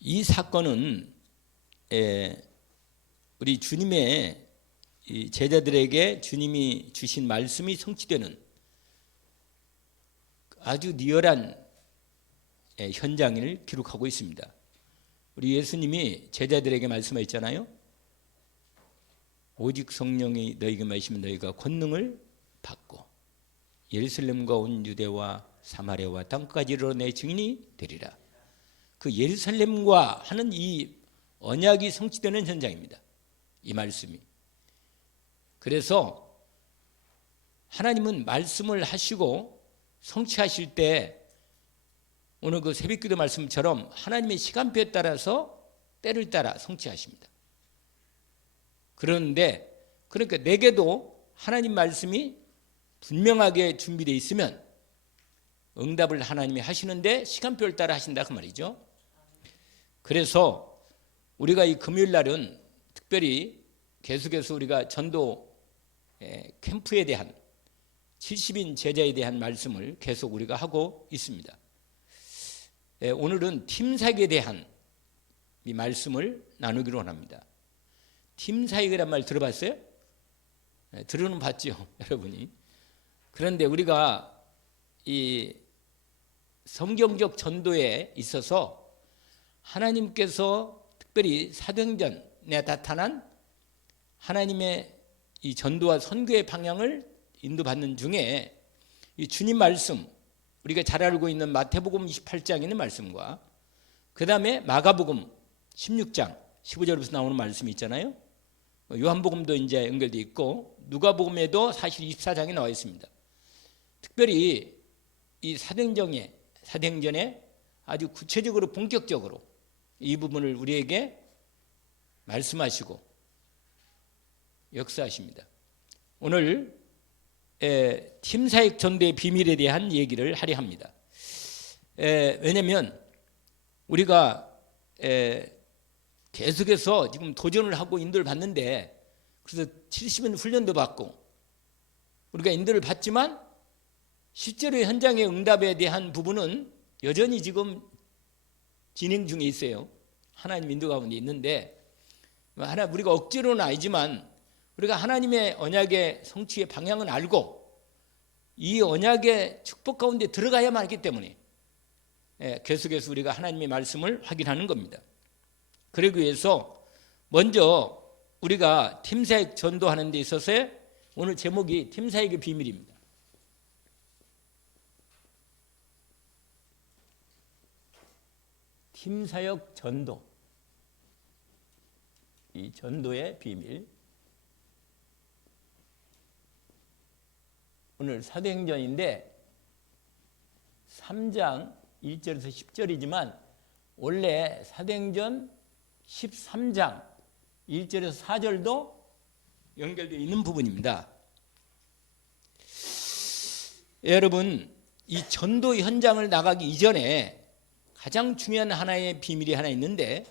이 사건은 우리 주님의 제자들에게 주님이 주신 말씀이 성취되는 아주 리얼한 현장을 기록하고 있습니다. 우리 예수님이 제자들에게 말씀하셨잖아요. 오직 성령이 너희에게 마시면 너희가 권능을 받고 예루살렘과 온 유대와 사마리아와 땅까지 이르러 내 증인이 되리라. 그 예루살렘과 하는 이 언약이 성취되는 현장입니다. 이 말씀이. 그래서 하나님은 말씀을 하시고 성취하실 때 오늘 그 새벽기도 말씀처럼 하나님의 시간표에 따라서 때를 따라 성취하십니다. 그런데 그러니까 내게도 하나님 말씀이 분명하게 준비되어 있으면 응답을 하나님이 하시는데 시간표를 따라 하신다 그 말이죠. 그래서 우리가 이 금요일 날은 특별히 계속해서 우리가 전도 캠프에 대한 70인 제자에 대한 말씀을 계속 우리가 하고 있습니다. 오늘은 팀사역에 대한 이 말씀을 나누기로 합니다. 팀사역이란 말 들어봤어요? 들어는 봤죠, 여러분이. 그런데 우리가 이 성경적 전도에 있어서 하나님께서 특별히 사도행전에 나타난 하나님의 이 전도와 선교의 방향을 인도받는 중에 이 주님 말씀, 우리가 잘 알고 있는 마태복음 28장에 있는 말씀과 그 다음에 마가복음 16장 15절부터 나오는 말씀이 있잖아요. 요한복음도 이제 연결되어 있고 누가복음에도 사실 24장에 나와 있습니다. 특별히 이 사도행전에 아주 구체적으로 본격적으로 이 부분을 우리에게 말씀하시고 역사하십니다. 오늘 팀사역 전도의 비밀에 대한 얘기를 하려 합니다. 왜냐하면 우리가 계속해서 지금 도전을 하고 인도를 받는데 그래서 70인 훈련도 받고 우리가 인도를 받지만 실제로 현장의 응답에 대한 부분은 여전히 지금 진행 중에 있어요. 하나님 인도 가운데 있는데 우리가 억지로는 아니지만 우리가 하나님의 언약의 성취의 방향은 알고 이 언약의 축복 가운데 들어가야만 하기 때문에 계속해서 우리가 하나님의 말씀을 확인하는 겁니다. 그러기 위해서 먼저 우리가 팀사역 전도하는 데 있어서의 오늘 제목이 팀사역의 비밀입니다. 팀사역 전도, 이 전도의 비밀. 오늘 사도행전인데 3장 1절에서 10절이지만 원래 사도행전 13장 1절에서 4절도 연결되어 있는 부분입니다. 여러분, 이 전도 현장을 나가기 이전에 가장 중요한 하나의 비밀이 하나 있는데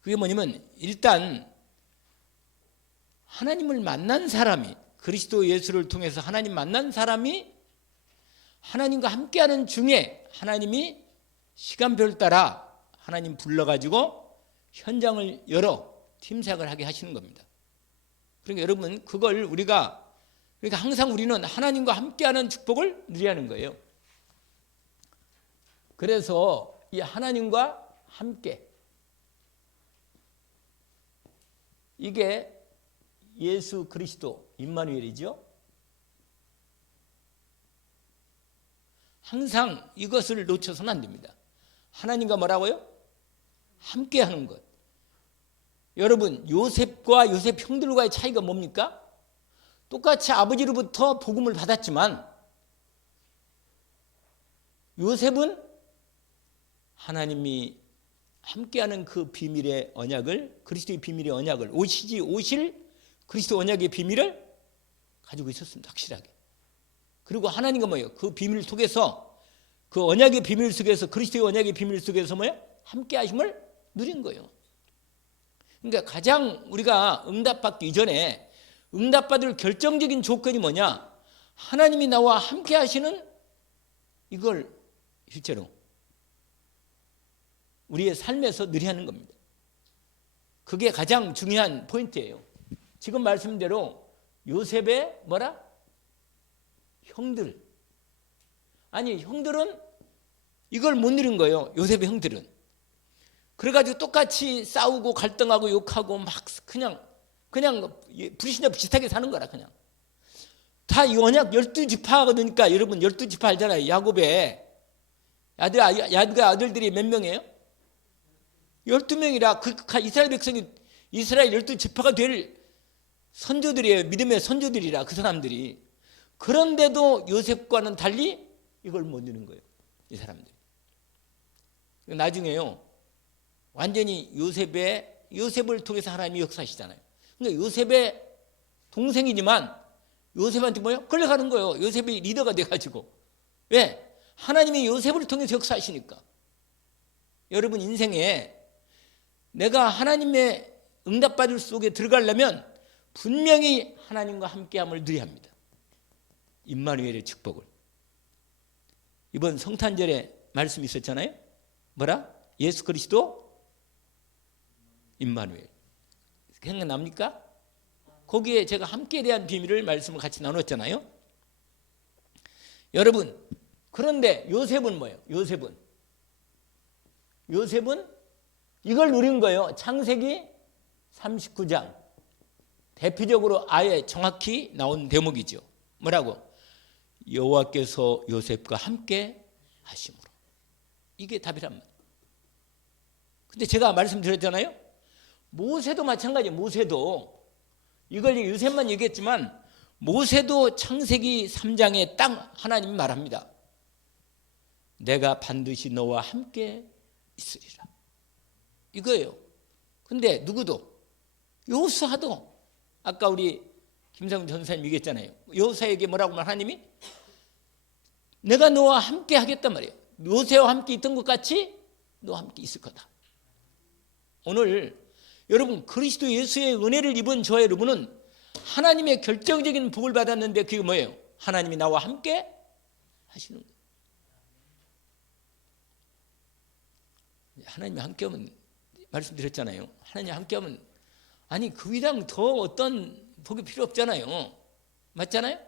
그게 뭐냐면 일단 하나님을 만난 사람이 그리스도 예수를 통해서 하나님 만난 사람이 하나님과 함께하는 중에 하나님이 시간별 따라 하나님 불러가지고 현장을 열어 팀사역을 하게 하시는 겁니다. 그러니까 여러분 그걸 그러니까 항상 우리는 하나님과 함께하는 축복을 누려야 하는 거예요. 그래서 이 하나님과 함께 이게 예수 그리스도 임마누엘이죠. 항상 이것을 놓쳐서는 안 됩니다. 하나님과 뭐라고요? 함께하는 것. 여러분 요셉과 요셉 형들과의 차이가 뭡니까? 똑같이 아버지로부터 복음을 받았지만 요셉은 하나님이 함께하는 그 비밀의 언약을 그리스도의 비밀의 언약을 오실 그리스도 언약의 비밀을 가지고 있었습니다. 확실하게. 그리고 하나님과 뭐예요? 그 비밀을 통해서 그 언약의 비밀 속에서 그리스도의 언약의 비밀 속에서 뭐예요? 함께 하심을 누린 거예요. 그러니까 가장 우리가 응답받기 이전에 응답받을 결정적인 조건이 뭐냐? 하나님이 나와 함께 하시는 이걸 실제로 우리의 삶에서 누리하는 겁니다. 그게 가장 중요한 포인트예요. 지금 말씀대로 요셉의 뭐라? 형들. 아니, 형들은 이걸 못 누린 거예요. 요셉의 형들은. 그래가지고 똑같이 싸우고 갈등하고 욕하고 막 그냥 불신자 비슷하게 사는 거라. 그냥 다 이 언약 12지파거든요. 여러분 12지파 알잖아요. 야곱의 아들들이 몇 명이에요? 12명이라 그 이스라엘 백성이 이스라엘 12지파가 될 선조들이에요. 믿음의 선조들이라 그 사람들이. 그런데도 요셉과는 달리 이걸 못 누리는 거예요. 이 사람들이. 나중에요. 완전히 요셉을 통해서 하나님이 역사하시잖아요. 그러니까 요셉의 동생이지만 요셉한테 뭐예요? 끌려가는 거예요. 요셉이 리더가 돼가지고. 왜? 하나님이 요셉을 통해서 역사하시니까. 여러분 인생에 내가 하나님의 응답받을 속에 들어가려면 분명히 하나님과 함께함을 누려야 합니다. 임마누엘의 축복을. 이번 성탄절에 말씀이 있었잖아요. 뭐라? 예수 그리스도 임마누엘. 생각납니까? 거기에 제가 함께에 대한 비밀을 말씀을 같이 나눴잖아요. 여러분, 그런데 요셉은 뭐예요? 요셉은 이걸 누린 거예요. 창세기 39장. 대표적으로 아예 정확히 나온 대목이죠. 뭐라고? 여호와께서 요셉과 함께 하심으로. 이게 답이란 말이에요. 근데 제가 말씀드렸잖아요. 모세도 마찬가지예요. 모세도 이걸 요셉만 얘기했지만 모세도 창세기 3장에 딱 하나님이 말합니다. 내가 반드시 너와 함께 있으리라. 이거예요. 근데 누구도 여호수아도 아까 우리 김상훈 전사님 얘기했잖아요. 여호수아에게 뭐라고 말 하나님이 내가 너와 함께 하겠단 말이에요. 모세와 함께 있던 것 같이 너와 함께 있을 거다. 오늘 여러분 그리스도 예수의 은혜를 입은 저와 여러분은 하나님의 결정적인 복을 받았는데 그게 뭐예요? 하나님이 나와 함께 하시는 거예요. 하나님이 함께 하면 말씀드렸잖아요. 하나님이 함께 하면 아니 그 이상 더 어떤 복이 필요 없잖아요. 맞잖아요?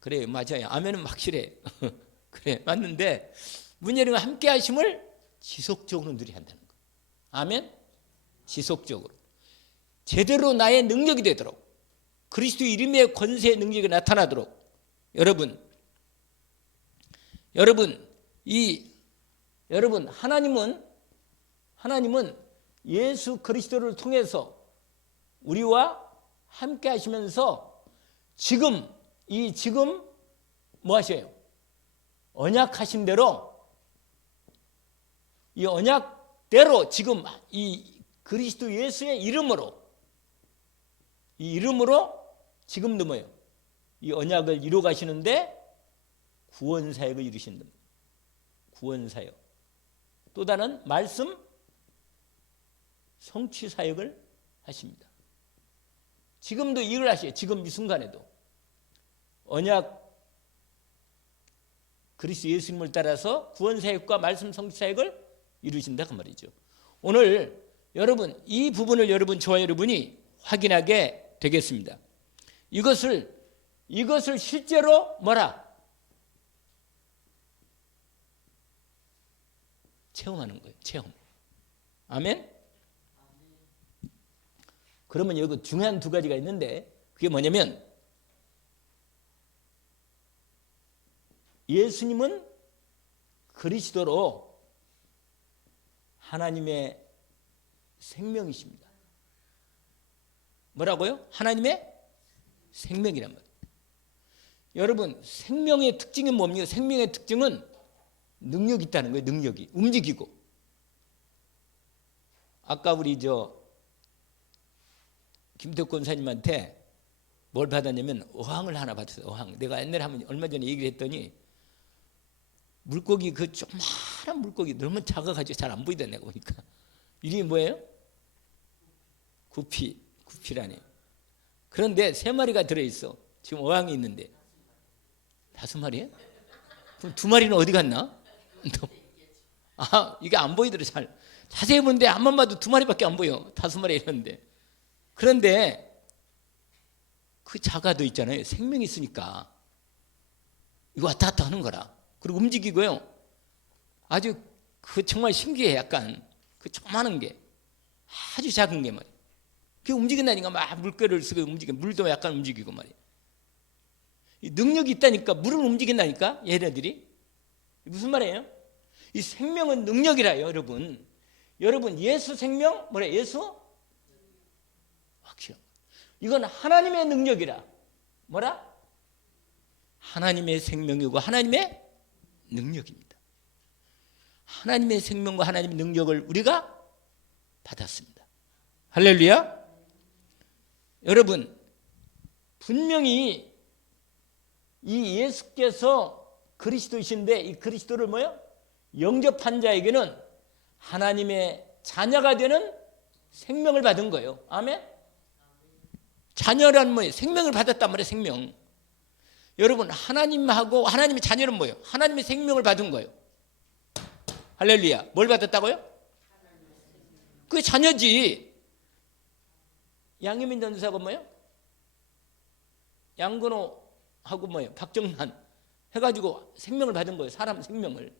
그래요. 맞아요. 아멘은 확실해. 그래 맞는데 문제는 함께 하심을 지속적으로 누려야 한다는 거예요. 아멘? 지속적으로. 제대로 나의 능력이 되도록 그리스도 이름의 권세의 능력이 나타나도록 여러분 하나님은 예수 그리스도를 통해서 우리와 함께 하시면서 지금 뭐 하셔요? 언약하신 대로 이 언약대로 지금 이 그리스도 예수의 이름으로 지금도 뭐예요? 이 언약을 이루어 가시는데 구원 사역을 이루신다. 구원 사역. 또 다른 말씀 성취 사역을 하십니다. 지금도 일을 하셔요. 지금 이 순간에도 언약 그리스도 예수님을 따라서 구원 사역과 말씀 성취 사역을 이루신다 그 말이죠. 오늘 여러분 이 부분을 저와 여러분이 확인하게 되겠습니다. 이것을 실제로 뭐라? 체험하는 거예요. 체험. 아멘? 그러면 여기 중요한 두 가지가 있는데 그게 뭐냐면 예수님은 그리스도로 하나님의 생명이십니다. 뭐라고요? 하나님의 생명이란 말이에요. 여러분 생명의 특징은 뭡니까? 생명의 특징은 능력이 있다는 거예요. 능력이 움직이고. 아까 우리 김태욱 권사님한테 뭘 받았냐면 어항을 하나 받았어요. 어항. 내가 옛날에 얼마 전에 얘기를 했더니 물고기 그 조그마한 물고기 너무 작아가지고 잘 안 보이다 내가 보니까. 이름이 뭐예요? 구피라네. 그런데 3마리가 들어있어. 지금 어항이 있는데 5마리예요? 그럼 2마리는 어디 갔나? 이게 안 보이더래. 잘 자세히 보는데 앞만 봐도 2마리밖에 안 보여. 5마리 이러는데. 그런데 그 자가도 있잖아요. 생명이 있으니까 이거 왔다 갔다 하는 거라. 그리고 움직이고요. 아주 그 정말 신기해. 약간 그 조그마한 게 아주 작은 게 말이야. 그게 움직인다니까. 막 물결을 쓰고 움직여. 물도 약간 움직이고 말이야. 이 능력이 있다니까. 물을 움직인다니까 얘네들이. 무슨 말이에요? 이 생명은 능력이라요. 여러분 예수 생명 뭐래? 예수 확실한. 이건 하나님의 능력이라. 뭐라? 하나님의 생명이고 하나님의 능력입니다. 하나님의 생명과 하나님의 능력을 우리가 받았습니다. 할렐루야. 여러분 분명히 이 예수께서 그리스도이신데 이 그리스도를 뭐요? 영접한 자에게는 하나님의 자녀가 되는 생명을 받은 거예요. 아멘. 자녀란 뭐예요? 생명을 받았단 말이에요. 생명. 여러분 하나님하고 하나님의 자녀는 뭐예요? 하나님의 생명을 받은 거예요. 할렐루야. 뭘 받았다고요? 그게 자녀지. 양희민 전사가 뭐예요? 양근호하고 뭐예요? 박정란 해가지고 생명을 받은 거예요. 사람 생명을.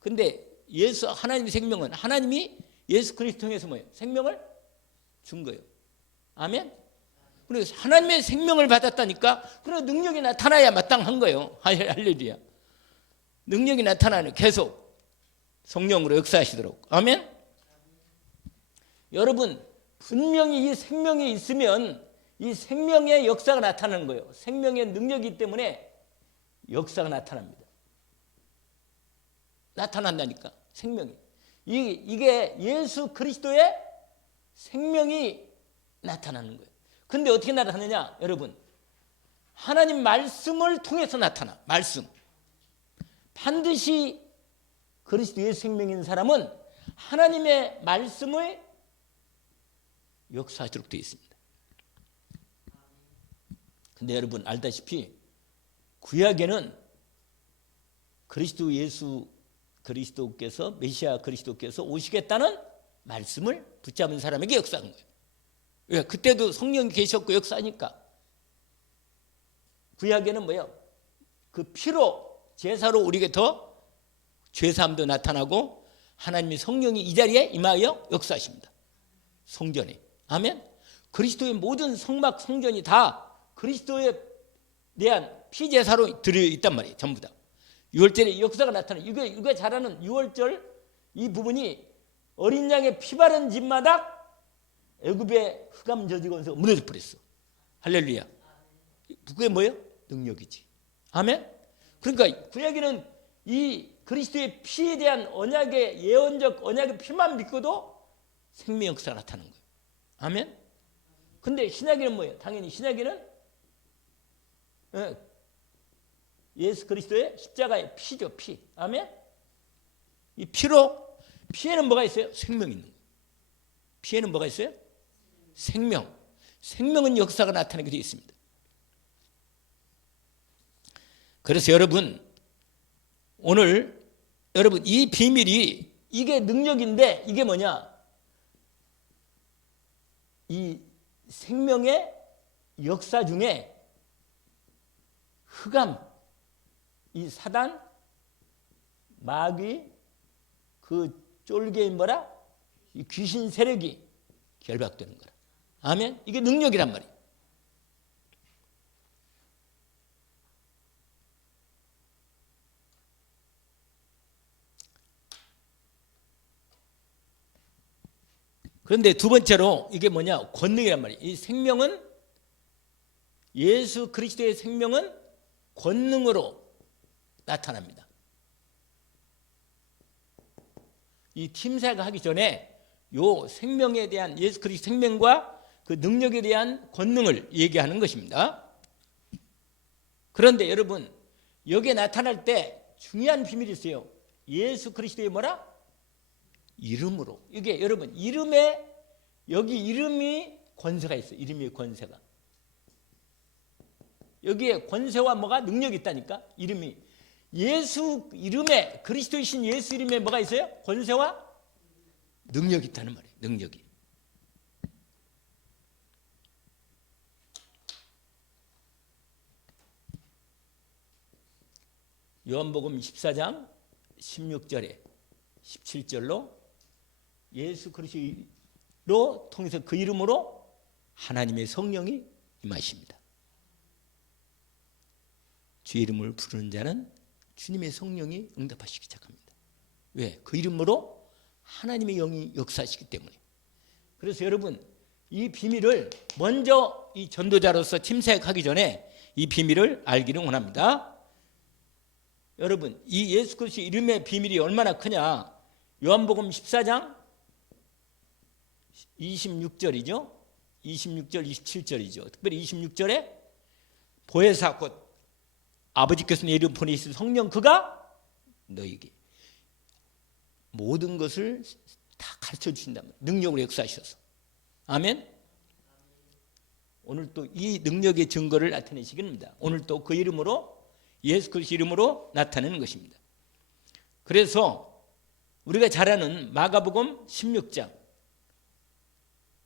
근데 하나님의 생명은 하나님이 예수 그리스도 통해서 뭐예요? 생명을 준 거예요. 아멘. 그래서 하나님의 생명을 받았다니까. 그런 능력이 나타나야 마땅한 거예요. 할렐루야. 능력이 나타나는 계속 성령으로 역사하시도록. 아멘. 여러분 분명히 이 생명이 있으면 이 생명의 역사가 나타나는 거예요. 생명의 능력이기 때문에 역사가 나타납니다. 나타난다니까. 생명이. 이게 예수 그리스도의 생명이 나타나는 거예요. 근데 어떻게 나타나느냐? 여러분 하나님 말씀을 통해서 나타나. 말씀. 반드시 그리스도의 생명인 사람은 하나님의 말씀을 역사하도록 되어 있습니다. 근데 여러분 알다시피 구약에는 그리스도께서 메시아 그리스도께서 오시겠다는 말씀을 붙잡은 사람에게 역사한 거예요. 왜? 그때도 성령이 계셨고 역사하니까. 구약에는 뭐예요? 그 피로 제사로 우리에게 더 죄사함도 나타나고 하나님의 성령이 이 자리에 임하여 역사하십니다. 성전에. 아멘. 그리스도의 모든 성막 성전이 다 그리스도에 대한 피제사로 들어 있단 말이에요. 전부 다. 6월절에 역사가 나타나요. 이거 잘하는 6월절 이 부분이 어린 양의 피 바른 집마다 애굽의 흑암 저지건서 무너져 버렸어. 할렐루야. 그게 뭐예요? 능력이지. 아멘. 그러니까 구약에는 이 그리스도의 피에 대한 언약의 예언적 언약의 피만 믿고도 생명 역사가 나타나는 거예요. 아멘. 근데 신약에는 뭐예요? 당연히 신약에는 예수 그리스도의 십자가의 피죠. 피. 아멘. 이 피에는 뭐가 있어요? 생명이 있는 거예요. 피에는 뭐가 있어요? 생명. 생명은 역사가 나타나게 되어 있습니다. 그래서 여러분 오늘 여러분 이 비밀이 이게 능력인데 이게 뭐냐? 이 생명의 역사 중에 흑암, 이 사단, 마귀, 그 쫄개인 뭐라? 이 귀신 세력이 결박되는 거라. 아멘. 이게 능력이란 말이에요. 그런데 두 번째로 이게 뭐냐? 권능이란 말이에요. 이 생명은 예수 그리스도의 생명은 권능으로 나타납니다. 이 팀사가 하기 전에 요 생명에 대한 예수 그리스도 생명과 그 능력에 대한 권능을 얘기하는 것입니다. 그런데 여러분 여기에 나타날 때 중요한 비밀이 있어요. 예수 그리스도의 뭐라? 이름으로. 이게 여러분 이름에 여기 이름이 권세가 있어요. 이름의 권세가. 여기에 권세와 뭐가 능력이 있다니까. 이름이 예수 이름에, 그리스도이신 예수 이름에 뭐가 있어요? 권세와 능력이 있다는 말이에요. 능력이. 요한복음 14장 16절에 17절로 예수 그리스도로 통해서 그 이름으로 하나님의 성령이 임하십니다. 주의 이름을 부르는 자는 주님의 성령이 응답하시기 시작합니다. 왜? 그 이름으로 하나님의 영이 역사하시기 때문에. 그래서 여러분, 이 비밀을 먼저 이 전도자로서 팀사역하기 전에 이 비밀을 알기를 원합니다. 여러분, 이 예수 그리스도의 이름의 비밀이 얼마나 크냐? 요한복음 14장 26절이죠. 26절, 27절이죠. 특별히 26절에 보혜사 곧 아버지께서 내 이름 보내신 성령 그가 너에게 모든 것을 다 가르쳐 주신다면 능력으로 역사하셔서. 아멘. 오늘 또 이 능력의 증거를 나타내시겠습니다. 오늘 또 그 이름으로 예수 그리스도 이름으로 나타내는 것입니다. 그래서 우리가 잘 아는 마가복음 16장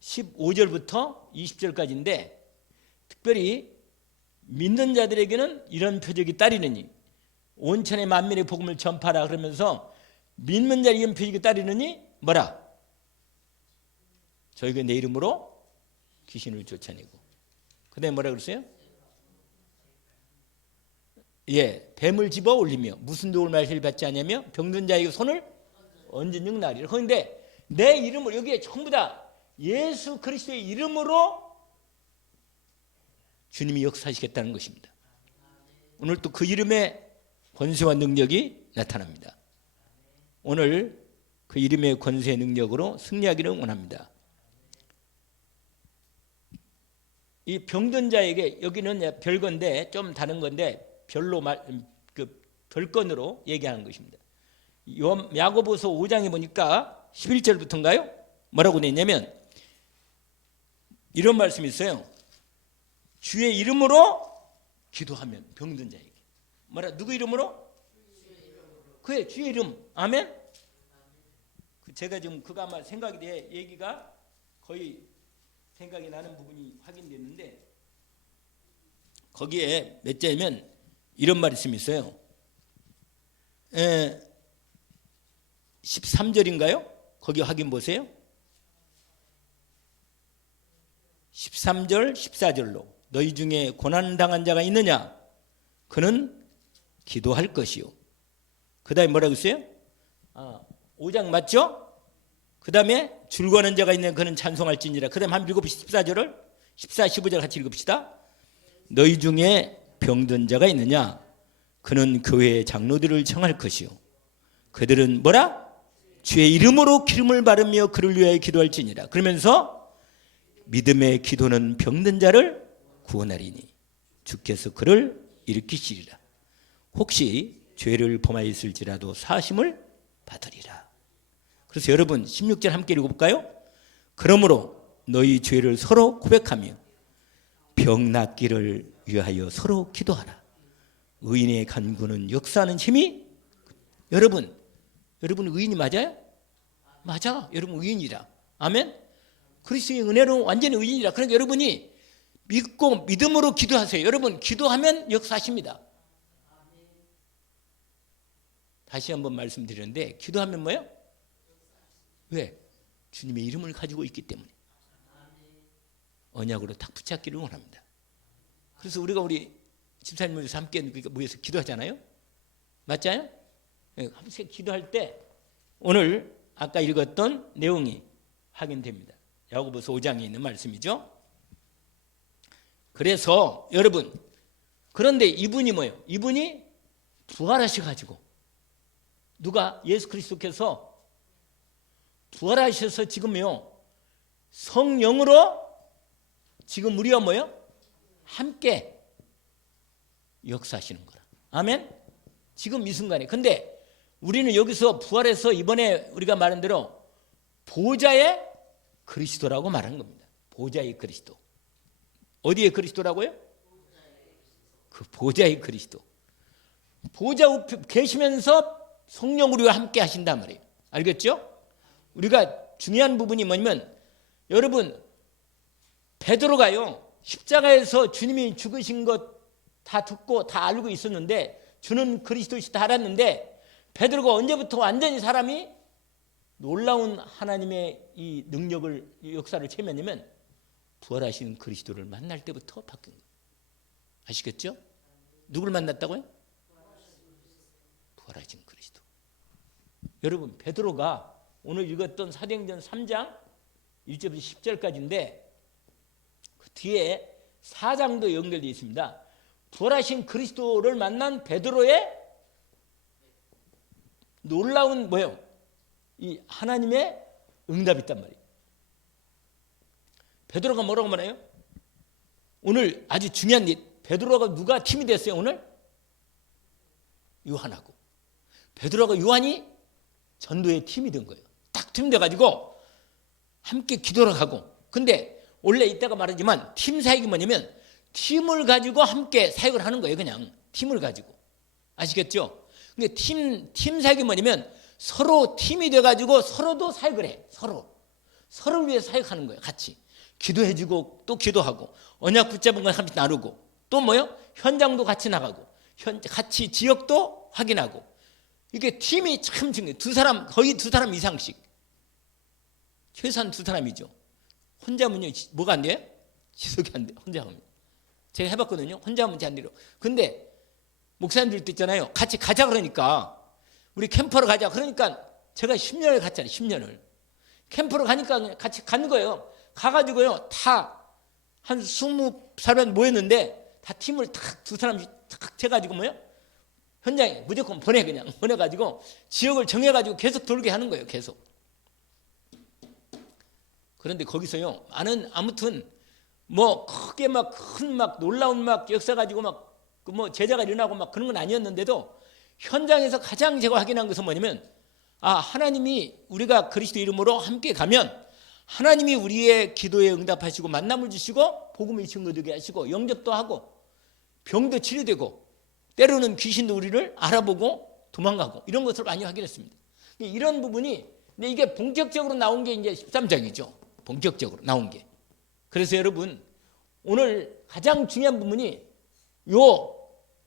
15절부터 20절까지인데 특별히 믿는 자들에게는 이런 표적이 따르느니 온천의 만민의 복음을 전파하라 그러면서 믿는 자에게 이런 표적이 따르느니 뭐라? 저희가 내 이름으로 귀신을 쫓아내고 그 다음에 뭐라 그랬어요? 예, 뱀을 집어 올리며 무슨 독을 마시를 받지 않냐며 병든 자에게 손을 얹은 즉 나리라. 그런데 내 이름을 여기에 전부 다 예수 그리스도의 이름으로 주님이 역사하시겠다는 것입니다. 오늘 또 그 이름의 권세와 능력이 나타납니다. 오늘 그 이름의 권세의 능력으로 승리하기를 원합니다. 이 병든 자에게 여기는 별건데 좀 다른 건데 별로 별건으로 얘기하는 것입니다. 야고보서 5장에 보니까 11절부터인가요? 뭐라고 되어 있냐면 이런 말씀이 있어요. 주의 이름으로 기도하면 병든 자에게 뭐라? 누구 이름으로? 그래, 주의 이름. 아멘. 제가 지금 그가 아마 생각이 돼 얘기가 거의 생각이 나는 부분이 확인됐는데 거기에 몇 자면 이런 말씀이 있어요. 13절인가요? 거기 확인 보세요. 13절 14절로 너희 중에 고난당한 자가 있느냐? 그는 기도할 것이요. 그 다음에 뭐라고 했어요? 5장 맞죠? 그 다음에 줄거는 자가 있는 그는 찬송할지니라. 그 다음에 한번 읽어봅시다. 14절을 14, 15절 같이 읽읍시다. 너희 중에 병든 자가 있느냐? 그는 교회의 장로들을 청할 것이요. 그들은 뭐라? 주의 이름으로 기름을 바르며 그를 위하여 기도할지니라. 그러면서 믿음의 기도는 병든 자를 구원하리니 주께서 그를 일으키시리라. 혹시 죄를 범하였을지라도 사심을 받으리라. 그래서 여러분 16절 함께 읽어볼까요? 그러므로 너희 죄를 서로 고백하며 병 낫기를 위하여 서로 기도하라. 의인의 간구는 역사하는 힘이. 여러분 의인이 맞아요? 맞아. 여러분 의인이라. 아멘. 그리스도의 은혜로 완전히 의인이라. 그러니까 여러분이 믿고 믿음으로 기도하세요. 여러분 기도하면 역사하십니다. 다시 한번 말씀드리는데 기도하면 뭐예요? 왜? 주님의 이름을 가지고 있기 때문에 언약으로 딱 붙잡기를 원합니다. 그래서 우리가 우리 집사님들과 함께 모여서 기도하잖아요. 맞잖아요? 함께 기도할 때 오늘 아까 읽었던 내용이 확인됩니다. 야고보서 5장에 있는 말씀이죠. 그래서 여러분 그런데 이분이 뭐예요? 이분이 부활하셔가지고 누가? 예수 그리스도께서 부활하셔서 지금요 성령으로 지금 우리와 뭐예요? 함께 역사하시는 거라. 아멘. 지금 이 순간에. 근데 우리는 여기서 부활해서 이번에 우리가 말한 대로 보좌의 그리스도라고 말한 겁니다. 보좌의 그리스도. 어디의 그리스도라고요? 그 보좌의 그리스도. 보좌 우편 계시면서 성령 우리와 함께 하신단 말이에요. 알겠죠? 우리가 중요한 부분이 뭐냐면 여러분 베드로가요 십자가에서 주님이 죽으신 것 다 듣고 다 알고 있었는데 주는 그리스도이시다 알았는데 베드로가 언제부터 완전히 사람이 놀라운 하나님의 이 능력을 이 역사를 체면하면 부활하신 그리스도를 만날 때부터 바뀐 거예요. 아시겠죠? 누굴 만났다고요? 부활하신 그리스도. 여러분 베드로가 오늘 읽었던 사도행전 3장 1절부터 10절까지인데 그 뒤에 4장도 연결되어 있습니다. 부활하신 그리스도를 만난 베드로의 놀라운 뭐예요? 이 하나님의 응답이 있단 말이에요. 베드로가 뭐라고 말해요? 오늘 아주 중요한 일. 베드로가 누가 팀이 됐어요 오늘? 요한하고. 베드로가 요한이 전도의 팀이 된 거예요. 딱 팀 돼가지고 함께 기도를 하고. 근데 원래 이따가 말하지만 팀 사역이 뭐냐면 팀을 가지고 함께 사역을 하는 거예요. 그냥 팀을 가지고. 아시겠죠? 근데 팀 사역이 뭐냐면 서로 팀이 돼가지고 서로도 사역을 해. 서로를 위해서 사역하는 거예요. 같이. 기도해주고 또 기도하고 언약 붙잡은 걸 같이 나누고 또 뭐요? 현장도 같이 나가고 같이 지역도 확인하고 이게 팀이 참 중요해요. 거의 두 사람 이상씩. 최소한 두 사람이죠. 혼자 하면요 뭐가 안 돼요? 지속이 안 돼요. 혼자 하면. 제가 해봤거든요. 혼자 하면 잘 안 돼요. 근데 목사님들도 있잖아요. 같이 가자 그러니까 우리 캠퍼로 가자 그러니까 제가 10년을 갔잖아요. 10년을. 캠퍼로 가니까 같이 가는 거예요. 가가지고요 다 한 20사람 모였는데 다 팀을 탁 두 사람씩 탁 해가지고 뭐요? 현장에 무조건 그냥 보내가지고 지역을 정해가지고 계속 돌게 하는 거예요. 계속. 그런데 거기서요 아무튼 뭐 크게 막 큰 막 놀라운 막 역사 가지고 막 뭐 제자가 일어나고 막 그런 건 아니었는데도 현장에서 가장 제가 확인한 것은 뭐냐면 하나님이 우리가 그리스도 이름으로 함께 가면 하나님이 우리의 기도에 응답하시고 만남을 주시고 복음을 증거되게 하시고 영접도 하고 병도 치료되고 때로는 귀신도 우리를 알아보고 도망가고 이런 것을 많이 확인했습니다. 이런 부분이 근데 이게 본격적으로 나온 게 이제 13장이죠. 본격적으로 나온 게. 그래서 여러분 오늘 가장 중요한 부분이 요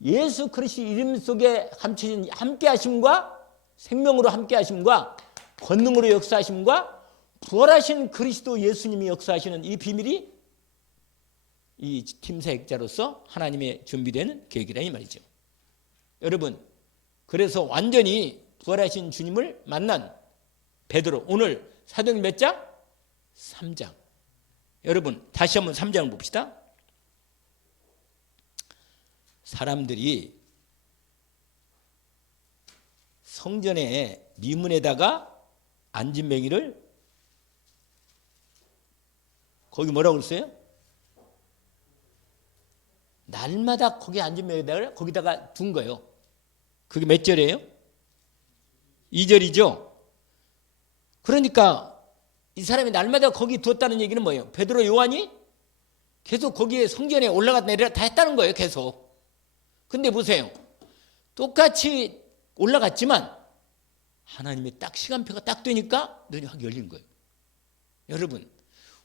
예수 그리스도 이름 속에 감춰진 함께 하심과 생명으로 함께 하심과 권능으로 역사하심과 부활하신 그리스도 예수님이 역사하시는 이 비밀이 이 팀사역자로서 하나님의 준비되는 계획이라 이 말이죠. 여러분 그래서 완전히 부활하신 주님을 만난 베드로 오늘 사도행전 몇 장? 3장. 여러분 다시 한번 3장을 봅시다. 사람들이 성전의 미문에다가 안진뱅이를 거기 뭐라고 그랬어요? 날마다 거기 안진뱅이를 거기다가 둔 거예요. 그게 몇 절이에요? 2절이죠. 그러니까 이 사람이 날마다 거기 두었다는 얘기는 뭐예요? 베드로 요한이 계속 거기에 성전에 올라갔다 내려갔다 다 했다는 거예요. 계속. 근데 보세요. 똑같이 올라갔지만 하나님의 딱 시간표가 딱 되니까 눈이 확 열린 거예요. 여러분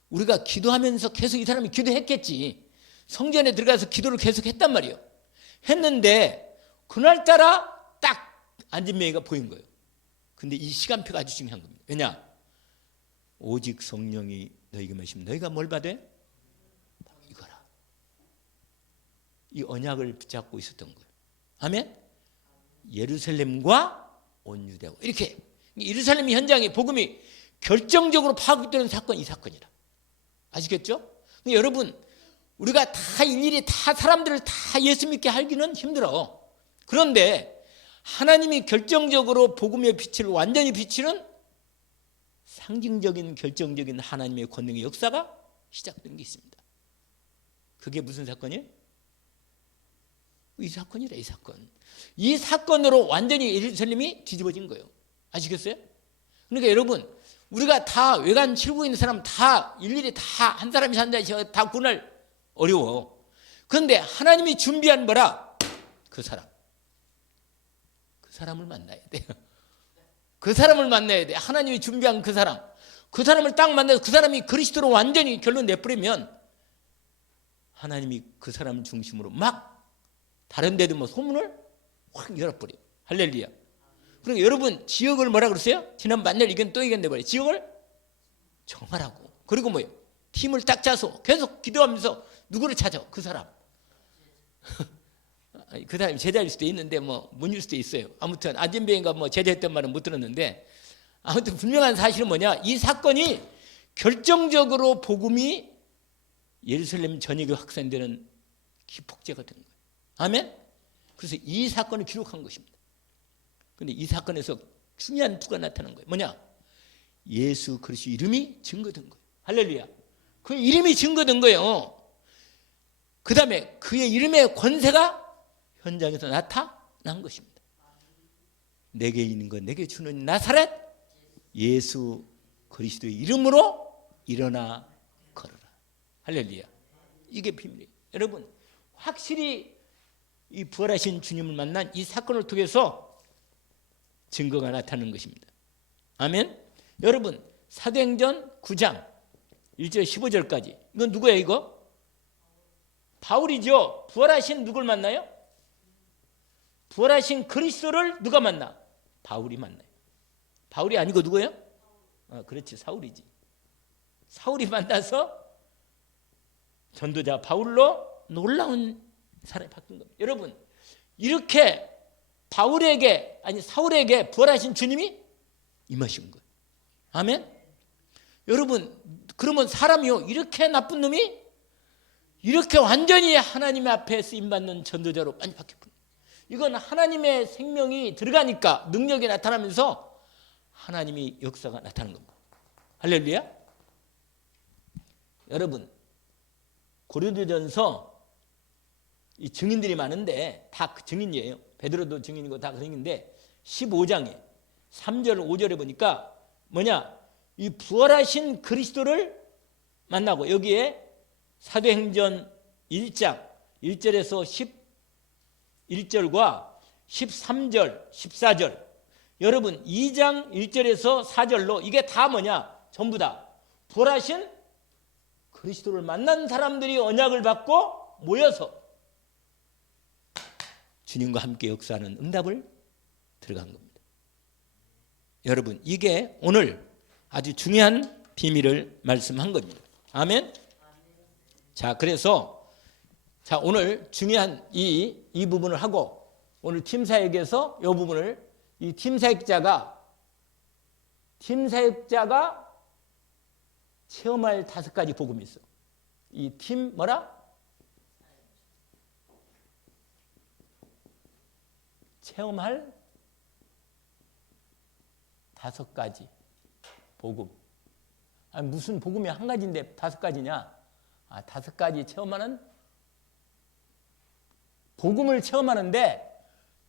우리가 기도하면서 계속 이 사람이 기도했겠지. 성전에 들어가서 기도를 계속 했단 말이에요. 했는데 그날따라 딱 안진뱅이가 보인 거예요. 근데 이 시간표가 아주 중요한 겁니다. 왜냐? 오직 성령이 너희에게 임하시면 너희가 뭘 받아요? 이거라. 이 언약을 붙잡고 있었던 거예요. 아멘? 예루살렘과 온 유대하고 이렇게 예루살렘 현장에 복음이 결정적으로 파급되는 사건이 이 사건이라. 아시겠죠? 근데 여러분 우리가 다 일일이 다 사람들을 다 예수 믿게 하기는 힘들어. 그런데 하나님이 결정적으로 복음의 빛을 완전히 비치는 상징적인 결정적인 하나님의 권능의 역사가 시작된 게 있습니다. 그게 무슨 사건이에요? 이 사건이라. 이 사건. 이 사건으로 완전히 예루살렘이 뒤집어진 거예요. 아시겠어요? 그러니까 여러분 우리가 다 외관 치르고 있는 사람 다 일일이 다 한 사람이 산다 다 구날 어려워. 그런데 하나님이 준비한 거라 그 사람 사람을 만나야 돼요. 그 사람을 만나야 돼. 하나님이 준비한 그 사람. 그 사람을 딱 만나서 그 사람이 그리스도로 완전히 결론 내버리면 하나님이 그 사람 중심으로 막 다른 데도 뭐 소문을 확 열어버려요. 할렐루야. 그리고 여러분 지역을 뭐라 그러세요? 지난 만날 이건 또 이건 내버려. 지역을 정하라고. 그리고 뭐예요? 팀을 딱 짜서 계속 기도하면서 누구를 찾아? 그 사람. 그 사람이 제자일 수도 있는데 뭐 문일 수도 있어요. 아무튼 아진배인가 뭐 제자했던 말은 못 들었는데 아무튼 분명한 사실은 뭐냐? 이 사건이 결정적으로 복음이 예루살렘 전역에 확산되는 기폭제가 된 거예요. 아멘? 그래서 이 사건을 기록한 것입니다. 그런데 이 사건에서 중요한 투가 나타난 거예요. 뭐냐? 예수 그리스도 이름이 증거된 거예요. 할렐루야. 그 이름이 증거된 거예요. 그 다음에 그의 이름의 권세가 현장에서 나타난 것입니다. 내게 있는 것 내게 주는 나사렛 예수 그리스도의 이름으로 일어나 걸어라. 할렐루야. 이게 비밀이에요. 여러분 확실히 이 부활하신 주님을 만난 이 사건을 통해서 증거가 나타나는 것입니다. 아멘. 여러분 사도행전 9장 1절 15절까지 이건 누구예요 이거? 바울이죠. 부활하신 누굴 만나요? 부활하신 그리스도를 누가 만나? 바울이 만나요. 바울이 아니고 누구예요? 그렇지 사울이지. 사울이 만나서 전도자 바울로 놀라운 사람이 바뀐 겁니다. 여러분 이렇게 바울에게 아니 사울에게 부활하신 주님이 임하신 거예요. 아멘. 여러분 그러면 사람이요 이렇게 나쁜 놈이 이렇게 완전히 하나님 앞에 쓰임받는 전도자로 많이 바뀌었군요. 이건 하나님의 생명이 들어가니까 능력이 나타나면서 하나님이 역사가 나타나는 겁니다. 할렐루야. 여러분 고린도전서 이 증인들이 많은데 다 그 증인이에요. 베드로도 증인이고 다 그 증인인데 15장에 3절 5절에 보니까 뭐냐 이 부활하신 그리스도를 만나고 여기에 사도행전 1장 1절에서 11절과 13절 14절 여러분 2장 1절에서 4절로 이게 다 뭐냐 전부 다 부활하신 그리스도를 만난 사람들이 언약을 받고 모여서 주님과 함께 역사하는 응답을 들어간 겁니다. 여러분 이게 오늘 아주 중요한 비밀을 말씀한 겁니다. 아멘. 자 그래서 자 오늘 중요한 이 부분을 하고 오늘 팀사역에서 이 부분을 이 팀사역자가 체험할 5가지 복음이 있어. 이 팀 뭐라? 체험할 5가지 복음. 아니 무슨 복음이 한 가지인데 5가지냐? 5가지 체험하는 복음을 체험하는데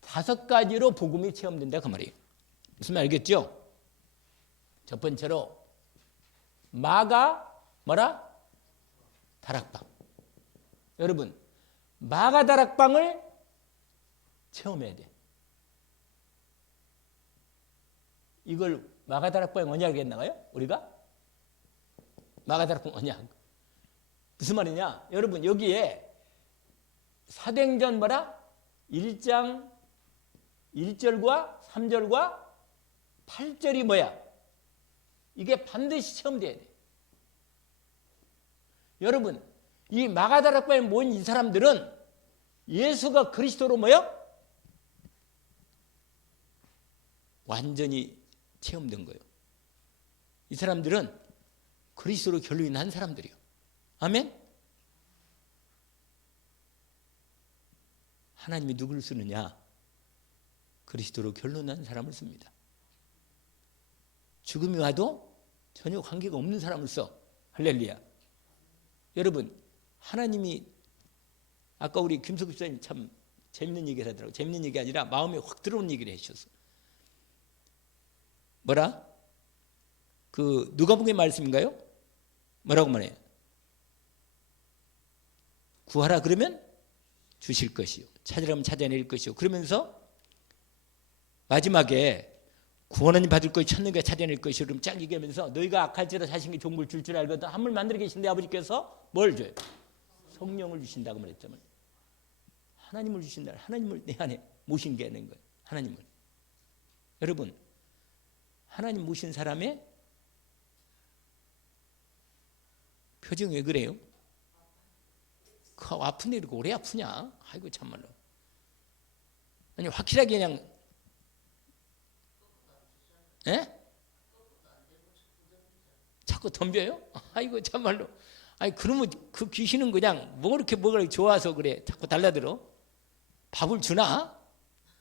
5가지로 복음이 체험된다 그 말이에요. 무슨 말 알겠죠? 첫 번째로 마가 뭐라? 다락방. 여러분 마가 다락방을 체험해야 돼. 이걸 마가 다락방 언약에 나가요? 우리가? 마가 다락방 언약. 무슨 말이냐? 여러분 여기에 사도행전 뭐라? 1장 1절과 3절과 8절이 뭐야? 이게 반드시 체험돼야 돼. 여러분 이 마가다락방에 모인 이 사람들은 예수가 그리스도로 뭐야? 완전히 체험된 거예요. 이 사람들은 그리스도로 결론난 사람들이요. 아멘? 하나님이 누구를 쓰느냐? 그리스도로 결론난 사람을 씁니다. 죽음이 와도 전혀 관계가 없는 사람을 써. 할렐루야. 여러분 하나님이 아까 우리 김석규 집사님 참 재밌는 얘기를 하더라고요. 재밌는 얘기 아니라 마음에 확 들어오는 얘기를 해주셨어. 뭐라? 그 누가복음의 말씀인가요? 뭐라고 말해요? 구하라 그러면 주실 것이요. 찾으라면 찾아낼 것이요. 그러면서 마지막에 구원은 받을 것이 천국에 찾아낼 것이 그럼 쫙 얘기하면서 너희가 악할지라 자신이 종을 줄 줄 알거든 한물 만들어 계신데 아버지께서 뭘 줘요? 성령을 주신다고 말했잖아요. 하나님을 주신다. 하나님을 내 안에 모신 게 있는 거예요. 하나님을. 여러분 하나님 모신 사람의 표정이 왜 그래요? 그 아픈데 이렇게 오래 아프냐? 아이고 참말로. 아니 확실하게 그냥 자꾸 덤벼요? 아이고 참말로. 아니 그러면 그 귀신은 그냥 뭐 그렇게 뭐가 좋아서 그래 자꾸 달라들어? 밥을 주나?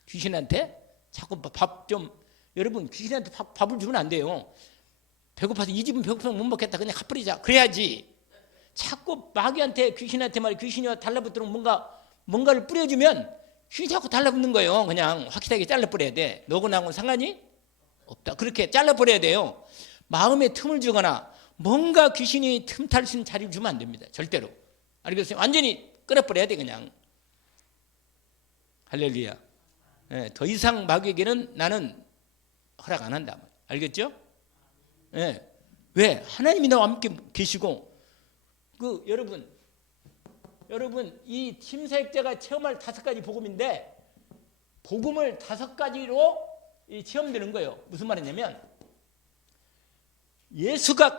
귀신한테? 자꾸 밥 좀 여러분 귀신한테 밥을 주면 안 돼요. 배고파서 이 집은 배고프면 못 먹겠다 그냥 갚으리자 그래야지. 자꾸 마귀한테 귀신한테 말이야 귀신이 달라붙도록 뭔가를 뿌려주면 귀신이 자꾸 달라붙는 거예요. 그냥 확실하게 잘라버려야 돼. 너고 나하고는 상관이 없다. 그렇게 잘라버려야 돼요. 마음에 틈을 주거나 뭔가 귀신이 틈탈 수 있는 자리를 주면 안 됩니다. 절대로. 알겠어요? 완전히 끊어버려야 돼 그냥. 할렐루야. 예, 더 이상 마귀에게는 나는 허락 안 한다. 알겠죠? 예. 왜? 하나님이 나와 함께 계시고 여러분 이 침사역자가 체험할 5가지 복음인데 복음을 5가지로 체험되는 거예요. 무슨 말이냐면 예수가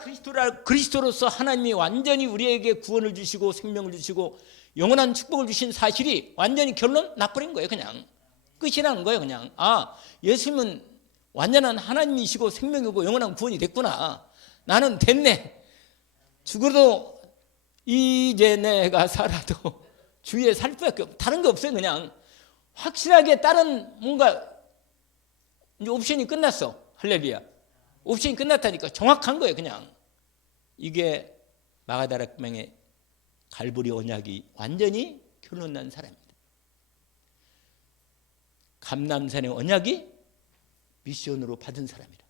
그리스도로서 하나님이 완전히 우리에게 구원을 주시고 생명을 주시고 영원한 축복을 주신 사실이 완전히 결론 나버린 거예요. 그냥 끝이라는 거예요. 그냥 예수님은 완전한 하나님이시고 생명이고 영원한 구원이 됐구나. 나는 됐네. 죽어도 이제 내가 살아도 주위에 살 수밖에 없고 다른 거 없어요. 그냥 확실하게 다른 뭔가 이제 옵션이 끝났어. 할렐루야. 옵션이 끝났다니까. 정확한 거예요. 그냥 이게 마가다락방의 갈보리 언약이 완전히 결론난 사람입니다. 감람산의 언약이 미션으로 받은 사람이라.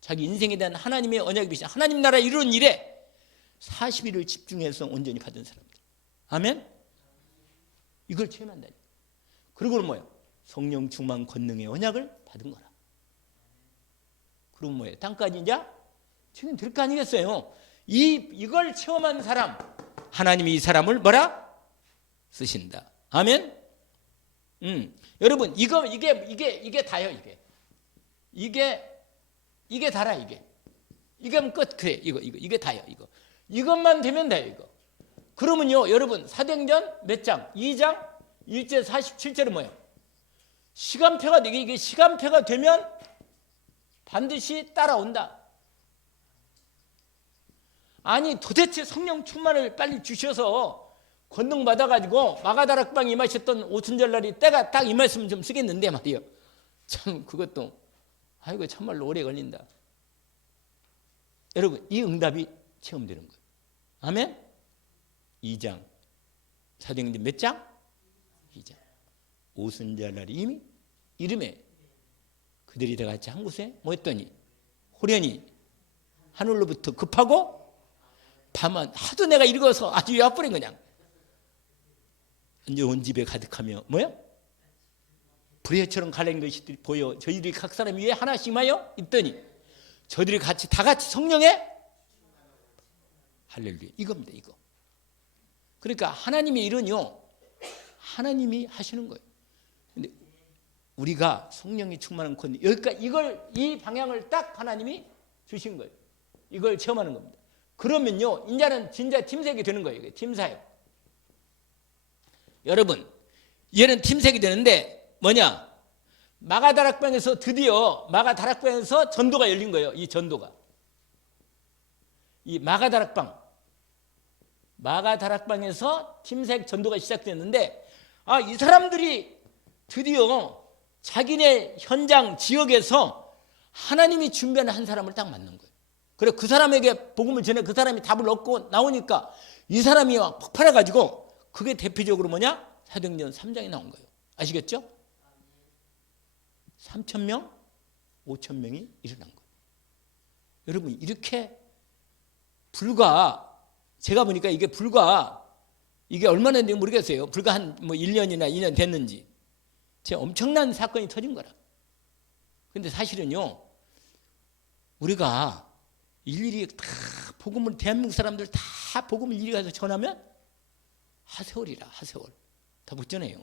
자기 인생에 대한 하나님의 언약이 미션, 하나님 나라 이루는 일에 40일을 집중해서 온전히 받은 사람들. 아멘? 이걸 체험한다니까. 그리고는 뭐예요? 성령 충만 권능의 언약을 받은 거라. 그럼 뭐예요? 땅까지 이제 지금 될 거 아니겠어요? 이걸 체험한 사람, 하나님이 이 사람을 뭐라? 쓰신다. 아멘? 여러분, 이게 다요, 이게 다라, 이게 하면 끝. 그래, 이게 다요, 이것만 되면 돼요, 이거. 그러면요, 여러분, 사도행전 몇 장? 2장 1절 47절은 뭐예요? 시간표가 되게, 이게 시간표가 되면 반드시 따라온다. 아니, 도대체 성령 충만을 빨리 주셔서 권능 받아가지고 마가다락방에 임하셨던 오순절날이 때가 딱 임했으면 좀 쓰겠는데 말이요. 참 그것도 아이고 참말로 오래 걸린다. 여러분 이 응답이 체험되는 거예요. 아멘? 2장 사도행전 몇 장? 2장 오순절날이 이미 이름에 그들이 다 같이 한 곳에 뭐 했더니 호련히 하늘로부터 급하고 밤은 하도 내가 읽어서 아주 엿버린 그냥 이제 온 집에 가득하며 뭐야? 불의처럼 갈라진 것이 보여 저희들이 각 사람 위에 하나씩마요 있더니 저들이 다 같이 성령에 할렐루야 이겁니다. 이거 그러니까 하나님의 일은요 하나님이 하시는 거예요. 근데 우리가 성령이 충만한 권 여기까지 이 방향을 딱 하나님이 주신 거예요. 이걸 체험하는 겁니다. 그러면요 이제는 진짜 팀색이 되는 거예요. 팀사역. 여러분 얘는 팀색이 되는데 뭐냐? 마가다락방에서 드디어 마가다락방에서 전도가 열린 거예요. 이 전도가 이 마가다락방에서 팀색 전도가 시작됐는데 이 사람들이 드디어 자기네 현장 지역에서 하나님이 준비한 한 사람을 딱 만난 거예요. 그래 그 사람에게 복음을 전해 그 사람이 답을 얻고 나오니까 이 사람이 막 폭발해가지고 그게 대표적으로 뭐냐? 사도행전 3장에 나온 거예요. 아시겠죠? 3,000명, 5,000명이 일어난 거예요. 여러분 이렇게 제가 보니까 이게 얼마나 됐는지 모르겠어요. 불과 한 1년이나 2년 됐는지 엄청난 사건이 터진 거라. 근데 사실은요, 우리가 일일이 다 복음을, 대한민국 사람들 다 복음을 일일이 가서 전하면 하세월이라, 하세월. 다 붙잖아요.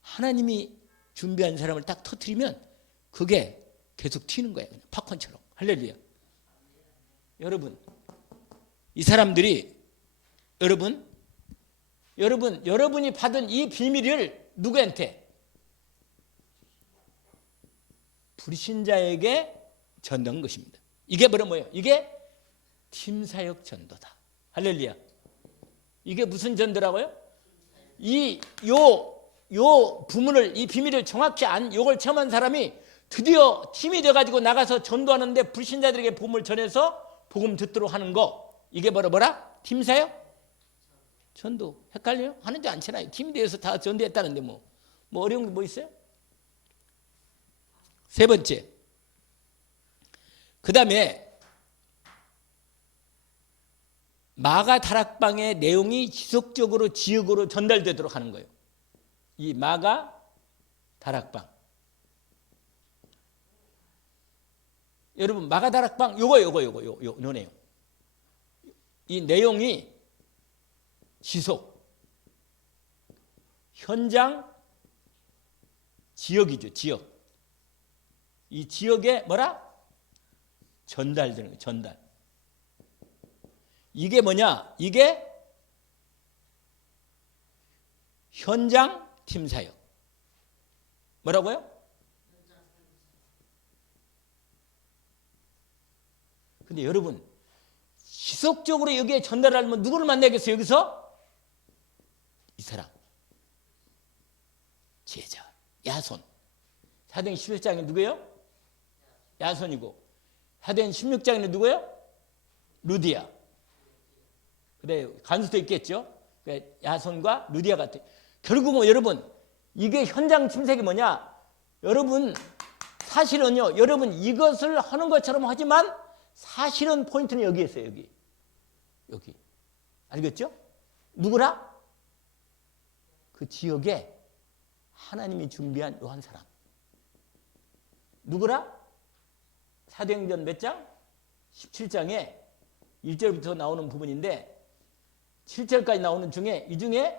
하나님이 준비한 사람을 딱 터뜨리면 그게 계속 튀는 거예요. 그냥 팝콘처럼. 할렐루야. 여러분, 이 사람들이, 여러분이 받은 이 비밀을 누구한테? 불신자에게 전도한 것입니다. 이게 뭐예요? 이게 팀사역 전도다. 할렐루야. 이게 무슨 전도라고요? 요 부문을, 이 비밀을 정확히 요걸 체험한 사람이 드디어 팀이 돼가지고 나가서 전도하는데 불신자들에게 복음을 전해서 복음 듣도록 하는 거. 이게 뭐라? 팀사역? 전도. 헷갈려요? 하는지 않잖아요. 팀이 되어서 다 전도했다는데 뭐 어려운 게 뭐 있어요? 세 번째. 그 다음에 마가 다락방의 내용이 지속적으로 지역으로 전달되도록 하는 거예요. 이 마가 다락방. 여러분, 마가 다락방 요거네요. 이 내용이 지속, 현장, 지역이죠. 지역. 이 지역에 뭐라? 전달되는 거예요. 전달. 이게 뭐냐? 이게 현장 팀사역. 뭐라고요? 근데 여러분, 지속적으로 여기에 전달하려면 누구를 만나겠어요? 여기서? 이 사람. 제자, 야손. 사도행 11장이 누구예요? 야손이고. 사도행 16장이 누구예요? 루디아. 그래, 간수도 있겠죠? 야손과 루디아 같은. 결국은 여러분, 이게 현장 침색이 뭐냐? 여러분, 사실은요, 여러분 이것을 하는 것처럼 하지만 사실은 포인트는 여기 있어요. 여기. 알겠죠? 누구라? 그 지역에 하나님이 준비한 요 한 사람. 누구라? 사도행전 몇 장? 17장에 1절부터 나오는 부분인데 7절까지 나오는 중에 이 중에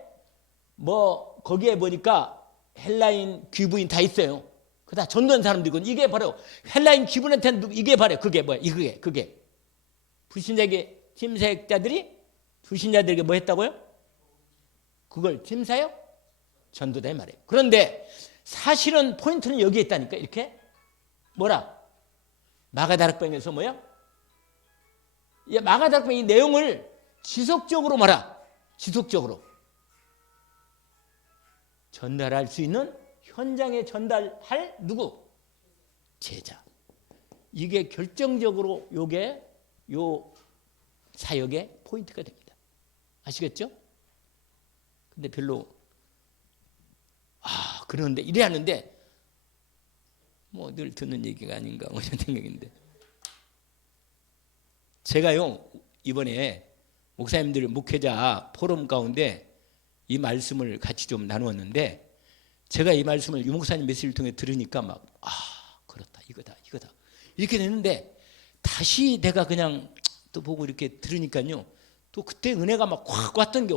뭐 거기에 보니까 헬라인 귀부인 다 있어요. 그다 전도한 사람들이고 이게 바로 헬라인 귀부인한테는 이게 바로 그게 뭐야? 그게 불신자에게 팀사역자들이 불신자들에게 뭐 했다고요? 그걸 팀사역 전도다 이 말이에요. 그런데 사실은 포인트는 여기에 있다니까. 이렇게 뭐라? 마가다락방에서 뭐야? 이 마가다락방 이 내용을 지속적으로 지속적으로 전달할 수 있는 현장에 전달할 누구? 제자. 이게 결정적으로 요 사역의 포인트가 됩니다. 아시겠죠? 근데 별로 그런데 이래 하는데 뭐 늘 듣는 얘기가 아닌가 뭐 이런 생각인데 제가요 이번에 목사님들 목회자 포럼 가운데 이 말씀을 같이 좀 나누었는데 제가 이 말씀을 유 목사님 메시지를 통해 들으니까 막 그렇다 이거다 이렇게 됐는데 다시 내가 그냥 또 보고 이렇게 들으니까요 또 그때 은혜가 막 확 왔던 게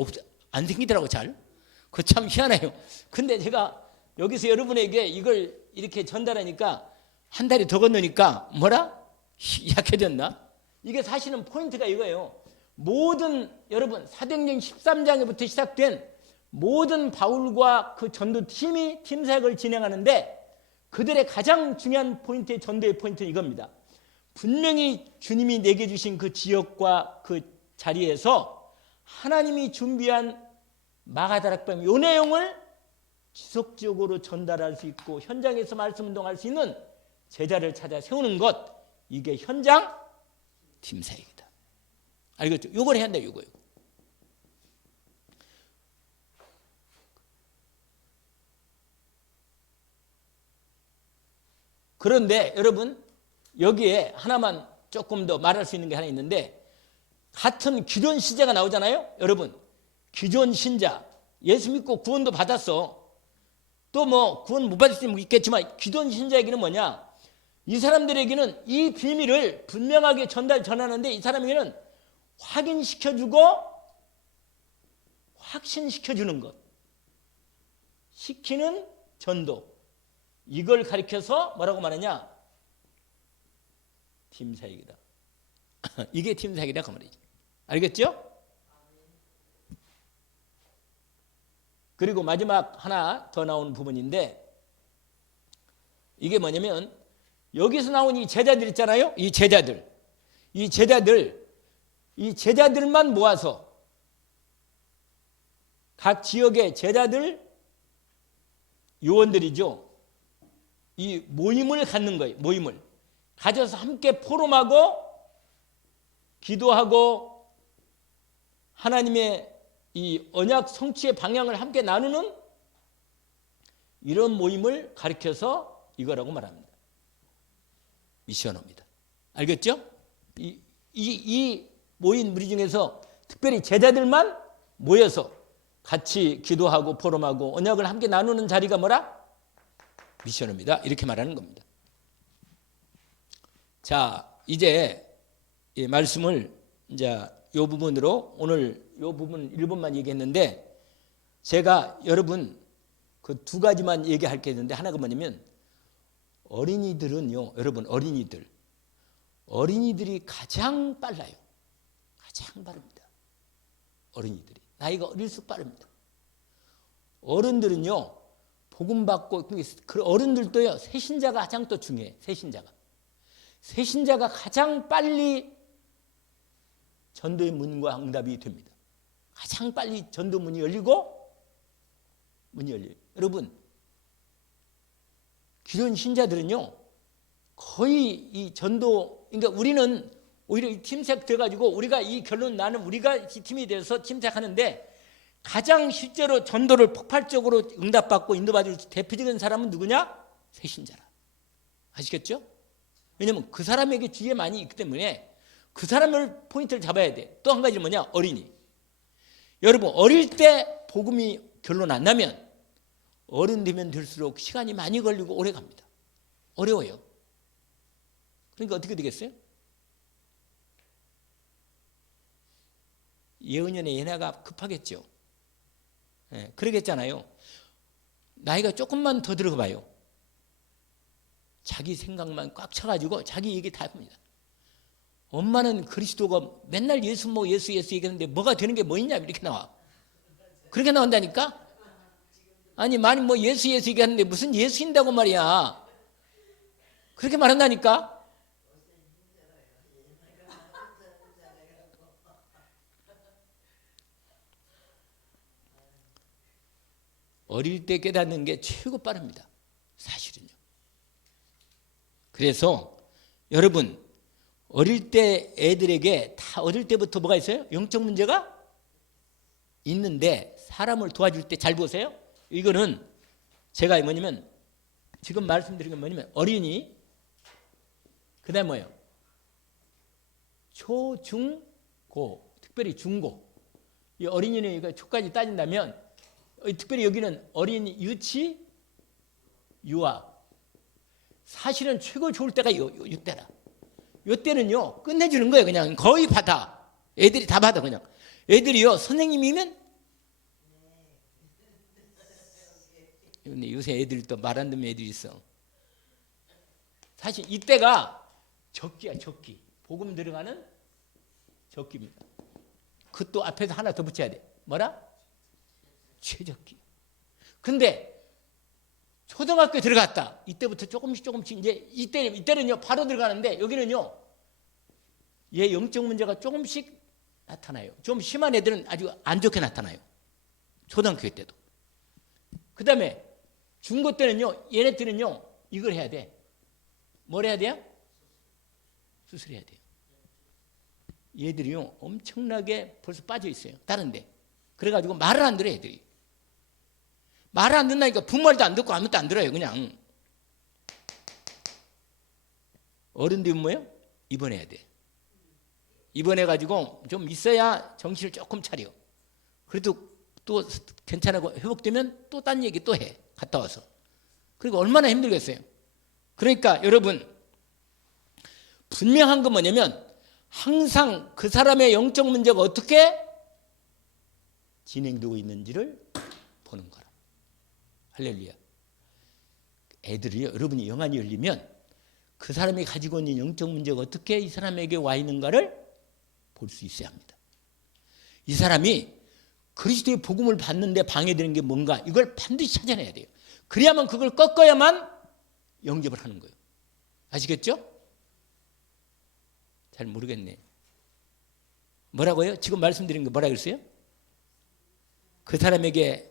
안 생기더라고 잘. 그거 참 희한해요. 근데 제가 여기서 여러분에게 이걸 이렇게 전달하니까 한 달이 더 건너니까 뭐라? 약해졌나? 이게 사실은 포인트가 이거예요. 여러분 사도행전 13장부터 시작된 모든 바울과 그 전도팀이 팀사역을 진행하는데 그들의 가장 중요한 포인트의 전도의 포인트는 이겁니다. 분명히 주님이 내게 주신 그 지역과 그 자리에서 하나님이 준비한 마가다락방 요 내용을 지속적으로 전달할 수 있고 현장에서 말씀 운동할 수 있는 제자를 찾아 세우는 것 이게 현장 팀사역이다. 알겠죠? 요걸 해야 한다 요거요. 그런데 여러분 여기에 하나만 조금 더 말할 수 있는 게 하나 있는데 같은 기존 신자가 나오잖아요. 여러분 기존 신자 예수 믿고 구원도 받았어. 또 뭐 구원 못 받을 수도 있겠지만 기존 신자에게는 뭐냐? 이 사람들에게는 이 비밀을 분명하게 전하는데 이 사람에게는 확인시켜주고 확신시켜주는 것, 시키는 전도, 이걸 가리켜서 뭐라고 말하냐? 팀사역이다. 이게 팀사역이다 그 말이죠. 알겠죠? 그리고 마지막 하나 더 나온 부분인데 이게 뭐냐면 여기서 나온 이 제자들 있잖아요. 이 제자들만 모아서 각 지역의 제자들 요원들이죠. 이 모임을 갖는 거예요. 모임을 가져서 함께 포럼하고 기도하고 하나님의 이 언약 성취의 방향을 함께 나누는 이런 모임을 가리켜서 이거라고 말합니다. 미션입니다. 알겠죠? 이 모인 무리 중에서 특별히 제자들만 모여서 같이 기도하고 포럼하고 언약을 함께 나누는 자리가 뭐라? 미션입니다. 이렇게 말하는 겁니다. 자, 이제 이 말씀을 이제 이 부분으로 오늘 이 부분 1분만 얘기했는데 제가 여러분 그 두 가지만 얘기할 게 있는데 하나가 뭐냐면 어린이들은요, 여러분 어린이들이 가장 빨라요. 가장 빠릅니다. 어린이들이 나이가 어릴수록 빠릅니다. 어른들은요 복음 받고 그 어른들도요 새신자가 가장 또 중요해. 새신자가 가장 빨리 전도의 문과 응답이 됩니다. 가장 빨리 전도 문이 열려요. 여러분 기존 신자들은요 거의 이 전도, 그러니까 우리는 오히려 팀색 돼가지고 우리가 이 결론 나는 우리가 이 팀이 돼서 팀색하는데 가장 실제로 전도를 폭발적으로 응답받고 인도받을 대표적인 사람은 누구냐? 새신자라. 아시겠죠? 왜냐하면 그 사람에게 뒤에 많이 있기 때문에 그 사람을 포인트를 잡아야 돼. 또 한 가지는 뭐냐? 어린이. 여러분 어릴 때 복음이 결론 안 나면 어른 되면 될수록 시간이 많이 걸리고 오래 갑니다. 어려워요. 그러니까 어떻게 되겠어요? 예언년의 예나가 급하겠죠. 예, 그러겠잖아요. 나이가 조금만 더 들어가 봐요. 자기 생각만 꽉 차가지고 자기 얘기 다 합니다. 엄마는 그리스도가 맨날 예수 얘기하는데 뭐가 되는 게 뭐 있냐 이렇게 나와. 그렇게 나온다니까? 아니 많이 뭐 예수 얘기하는데 무슨 예수인다고 말이야. 그렇게 말한다니까? 어릴 때 깨닫는 게 최고 빠릅니다. 사실은요. 그래서 여러분 어릴 때 애들에게 다 어릴 때부터 뭐가 있어요? 영적 문제가 있는데 사람을 도와줄 때 잘 보세요. 이거는 제가 뭐냐면 지금 말씀드린 건 뭐냐면 어린이 그 다음에 뭐예요? 초, 중, 고, 특별히 중고. 이 어린이는 이거 초까지 따진다면 특별히 여기는 어린이, 유치, 유아. 사실은 최고 좋을 때가 이때라. 이때는요 끝내주는 거예요. 그냥 거의 받아. 애들이 다 받아. 그냥 애들이요 선생님이면 근데 요새 애들이 또 말 안 듣는 애들이 있어. 사실 이때가 적기야. 적기. 복음 들어가는 적기입니다. 그것도 앞에서 하나 더 붙여야 돼. 뭐라? 최적기. 근데 초등학교에 들어갔다. 이때부터 조금씩 이제 이때는요 바로 들어가는데 여기는요 얘 영적 문제가 조금씩 나타나요. 좀 심한 애들은 아주 안 좋게 나타나요. 초등학교 때도. 그 다음에 중고 때는요 얘네들은요 이걸 해야 돼. 뭘 해야 돼요? 수술해야 돼요. 얘들이요 엄청나게 벌써 빠져 있어요. 다른데. 그래가지고 말을 안 들어 애들이. 말을 안 듣나니까 부모 말도 안 듣고 아무것도 안 들어요. 그냥. 어른들은 뭐예요? 입원해야 돼. 입원해가지고 좀 있어야 정신을 조금 차려. 그래도 또 괜찮아고 회복되면 또 딴 얘기 또 해. 갔다 와서. 그리고 얼마나 힘들겠어요. 그러니까 여러분 분명한 건 뭐냐면 항상 그 사람의 영적 문제가 어떻게 진행되고 있는지를 보는 거라. 할렐루야. 애들이 여러분이 영안이 열리면 그 사람이 가지고 있는 영적 문제가 어떻게 이 사람에게 와 있는가를 볼 수 있어야 합니다. 이 사람이 그리스도의 복음을 받는데 방해되는 게 뭔가 이걸 반드시 찾아내야 돼요. 그래야만 그걸 꺾어야만 영접을 하는 거예요. 아시겠죠? 잘 모르겠네. 뭐라고요? 지금 말씀드린 거 뭐라 그랬어요? 그 사람에게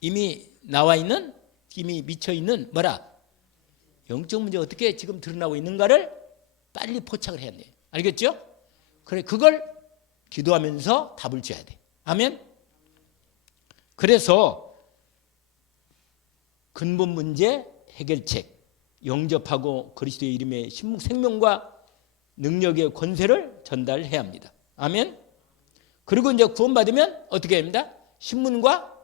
이미 나와 있는, 이미 미쳐 있는 뭐라? 영적 문제가 어떻게 지금 드러나고 있는가를 빨리 포착을 해야 돼요. 알겠죠? 그래, 그걸 기도하면서 답을 줘야 돼. 아멘? 그래서 근본 문제 해결책, 영접하고 그리스도의 이름의 생명과 능력의 권세를 전달해야 합니다. 아멘? 그리고 이제 구원받으면 어떻게 합니다? 신문과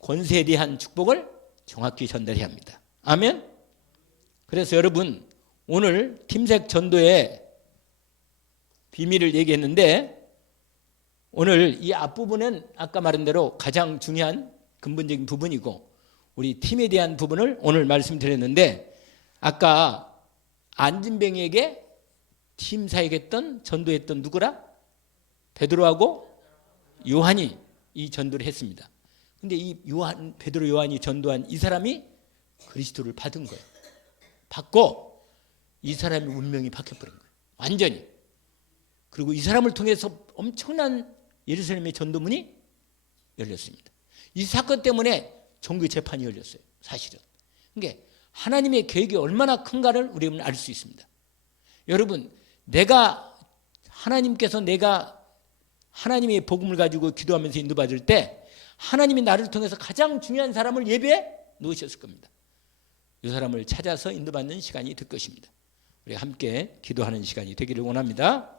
권세에 대한 축복을 정확히 전달해야 합니다. 아멘? 그래서 여러분 오늘 팀색 전도의 비밀을 얘기했는데 오늘 이 앞부분은 아까 말한 대로 가장 중요한 근본적인 부분이고 우리 팀에 대한 부분을 오늘 말씀드렸는데 아까 안진뱅이에게 팀 사역했던 전도했던 누구라? 베드로하고 요한이 이 전도를 했습니다. 근데 이 베드로 요한이 전도한 이 사람이 그리스도를 받은 거예요. 받고 이 사람의 운명이 바뀌어버린 거예요. 완전히. 그리고 이 사람을 통해서 엄청난 예루살렘의 전도문이 열렸습니다. 이 사건 때문에 종교 재판이 열렸어요. 사실은. 그러니까 하나님의 계획이 얼마나 큰가를 우리는 알 수 있습니다. 여러분, 하나님께서 내가 하나님의 복음을 가지고 기도하면서 인도받을 때 하나님이 나를 통해서 가장 중요한 사람을 예배해 놓으셨을 겁니다. 이 사람을 찾아서 인도받는 시간이 될 것입니다. 우리 함께 기도하는 시간이 되기를 원합니다.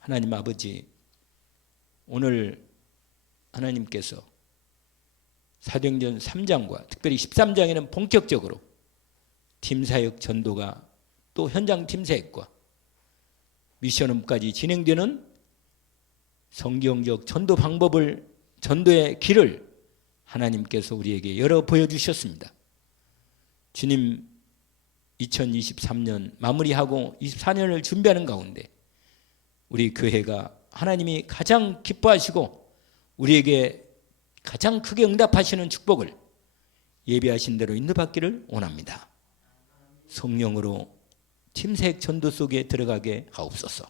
하나님 아버지, 오늘 하나님께서 사도행전 3장과 특별히 13장에는 본격적으로 팀사역 전도가 또 현장 팀사역과 미션홈까지 진행되는 성경적 전도 방법을, 전도의 길을 하나님께서 우리에게 열어 보여주셨습니다. 주님, 2023년 마무리하고 24년을 준비하는 가운데 우리 교회가 하나님이 가장 기뻐하시고 우리에게 가장 크게 응답하시는 축복을 예비하신 대로 인도받기를 원합니다. 성령으로 팀색 전도 속에 들어가게 하옵소서.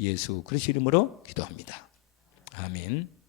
예수 그리스도 이름으로 기도합니다. 아멘.